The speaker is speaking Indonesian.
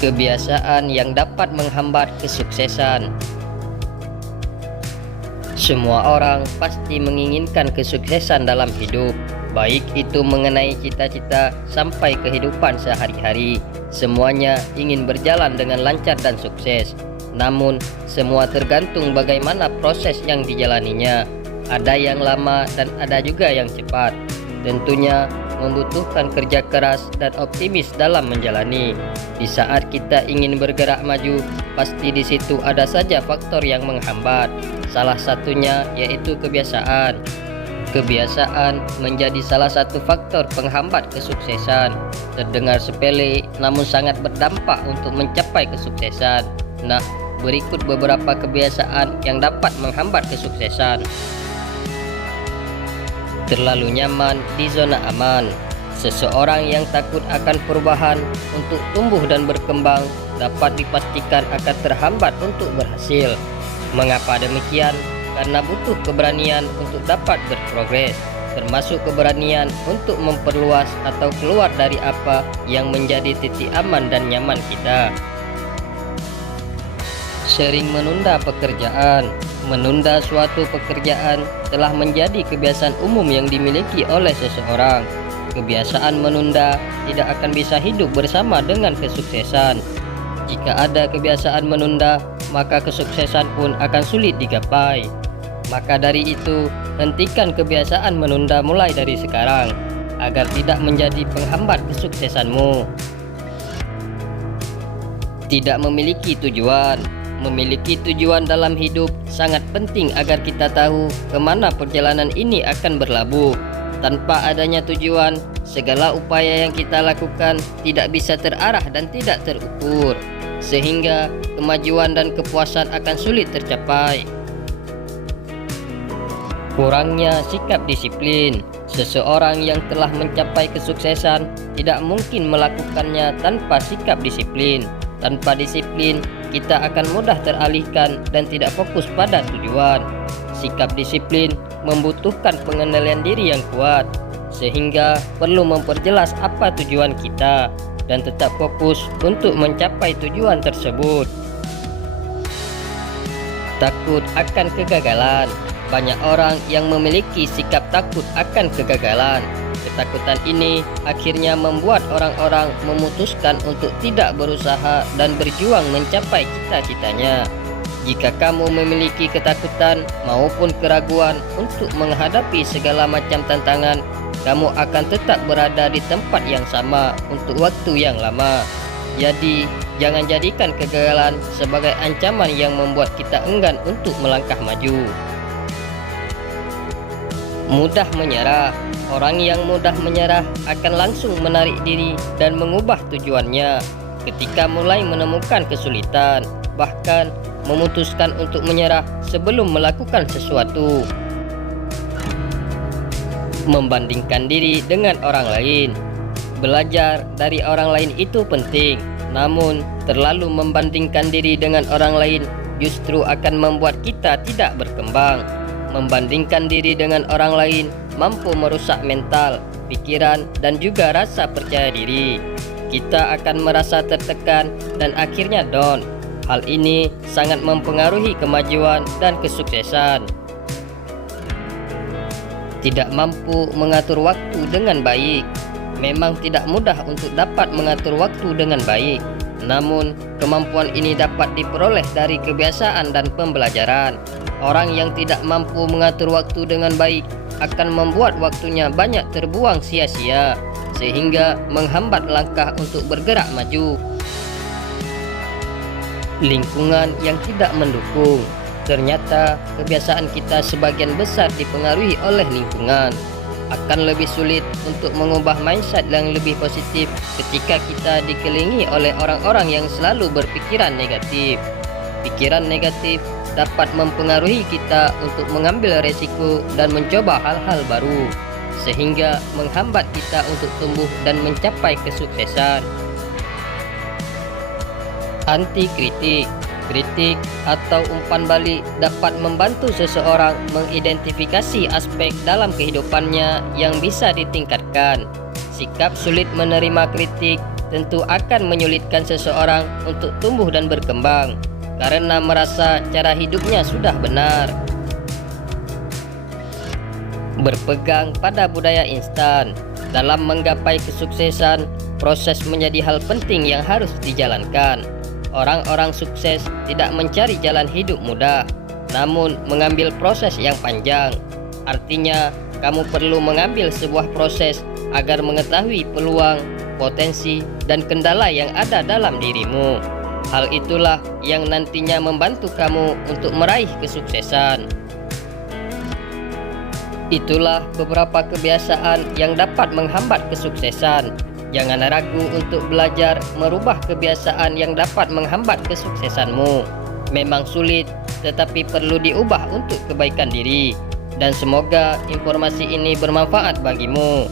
Kebiasaan yang dapat menghambat kesuksesan. Semua orang pasti menginginkan kesuksesan dalam hidup, baik itu mengenai cita-cita sampai kehidupan sehari-hari. Semuanya ingin berjalan dengan lancar dan sukses. Namun, semua tergantung bagaimana proses yang dijalaninya. Ada yang lama dan ada juga yang cepat. Tentunya membutuhkan kerja keras dan optimis dalam menjalani. Di saat kita ingin bergerak maju, pasti di situ ada saja faktor yang menghambat. Salah satunya yaitu kebiasaan. Kebiasaan menjadi salah satu faktor penghambat kesuksesan. Terdengar sepele, namun sangat berdampak untuk mencapai kesuksesan. Nah, berikut beberapa kebiasaan yang dapat menghambat kesuksesan. Terlalu nyaman di zona aman. Seseorang yang takut akan perubahan untuk tumbuh dan berkembang dapat dipastikan akan terhambat untuk berhasil. Mengapa demikian? Karena butuh keberanian untuk dapat berprogres, termasuk keberanian untuk memperluas atau keluar dari apa yang menjadi titik aman dan nyaman kita. Sering menunda pekerjaan. Menunda suatu pekerjaan telah menjadi kebiasaan umum yang dimiliki oleh seseorang. Kebiasaan menunda tidak akan bisa hidup bersama dengan kesuksesan. Jika ada kebiasaan menunda, maka kesuksesan pun akan sulit digapai. Maka dari itu, hentikan kebiasaan menunda mulai dari sekarang, agar tidak menjadi penghambat kesuksesanmu. Tidak memiliki tujuan. Memiliki tujuan dalam hidup sangat penting agar kita tahu kemana perjalanan ini akan berlabuh. Tanpa adanya tujuan, segala upaya yang kita lakukan tidak bisa terarah dan tidak terukur, sehingga kemajuan dan kepuasan akan sulit tercapai. Kurangnya sikap disiplin. Seseorang yang telah mencapai kesuksesan tidak mungkin melakukannya tanpa sikap disiplin. Tanpa disiplin, kita akan mudah teralihkan dan tidak fokus pada tujuan. Sikap disiplin membutuhkan pengendalian diri yang kuat, sehingga perlu memperjelas apa tujuan kita dan tetap fokus untuk mencapai tujuan tersebut. Takut akan kegagalan. Banyak orang yang memiliki sikap takut akan kegagalan. Ketakutan ini akhirnya membuat orang-orang memutuskan untuk tidak berusaha dan berjuang mencapai cita-citanya. Jika kamu memiliki ketakutan maupun keraguan untuk menghadapi segala macam tantangan, kamu akan tetap berada di tempat yang sama untuk waktu yang lama. Jadi, jangan jadikan kegagalan sebagai ancaman yang membuat kita enggan untuk melangkah maju. Mudah menyerah. Orang yang mudah menyerah akan langsung menarik diri dan mengubah tujuannya ketika mulai menemukan kesulitan, bahkan memutuskan untuk menyerah sebelum melakukan sesuatu. Membandingkan diri dengan orang lain. Belajar dari orang lain itu penting, namun terlalu membandingkan diri dengan orang lain justru akan membuat kita tidak berkembang. Membandingkan diri dengan orang lain mampu merusak mental, pikiran, dan juga rasa percaya diri. Kita akan merasa tertekan dan akhirnya down. Hal ini sangat mempengaruhi kemajuan dan kesuksesan. Tidak mampu mengatur waktu dengan baik. Memang tidak mudah untuk dapat mengatur waktu dengan baik. Namun, kemampuan ini dapat diperoleh dari kebiasaan dan pembelajaran. Orang yang tidak mampu mengatur waktu dengan baik akan membuat waktunya banyak terbuang sia-sia, sehingga menghambat langkah untuk bergerak maju. Lingkungan yang tidak mendukung. Ternyata kebiasaan kita sebagian besar dipengaruhi oleh lingkungan. Akan lebih sulit untuk mengubah mindset yang lebih positif ketika kita dikelilingi oleh orang-orang yang selalu berpikiran negatif. Pikiran negatif dapat mempengaruhi kita untuk mengambil resiko dan mencoba hal-hal baru, sehingga menghambat kita untuk tumbuh dan mencapai kesuksesan. Anti kritik. Kritik atau umpan balik dapat membantu seseorang mengidentifikasi aspek dalam kehidupannya yang bisa ditingkatkan. Sikap sulit menerima kritik tentu akan menyulitkan seseorang untuk tumbuh dan berkembang karena merasa cara hidupnya sudah benar. Berpegang pada budaya instan dalam menggapai kesuksesan, proses menjadi hal penting yang harus dijalankan. Orang-orang sukses tidak mencari jalan hidup mudah, namun mengambil proses yang panjang. Artinya, kamu perlu mengambil sebuah proses agar mengetahui peluang, potensi, dan kendala yang ada dalam dirimu. Hal itulah yang nantinya membantu kamu untuk meraih kesuksesan. Itulah beberapa kebiasaan yang dapat menghambat kesuksesan. Jangan ragu untuk belajar merubah kebiasaan yang dapat menghambat kesuksesanmu. Memang sulit, tetapi perlu diubah untuk kebaikan diri. Dan semoga informasi ini bermanfaat bagimu.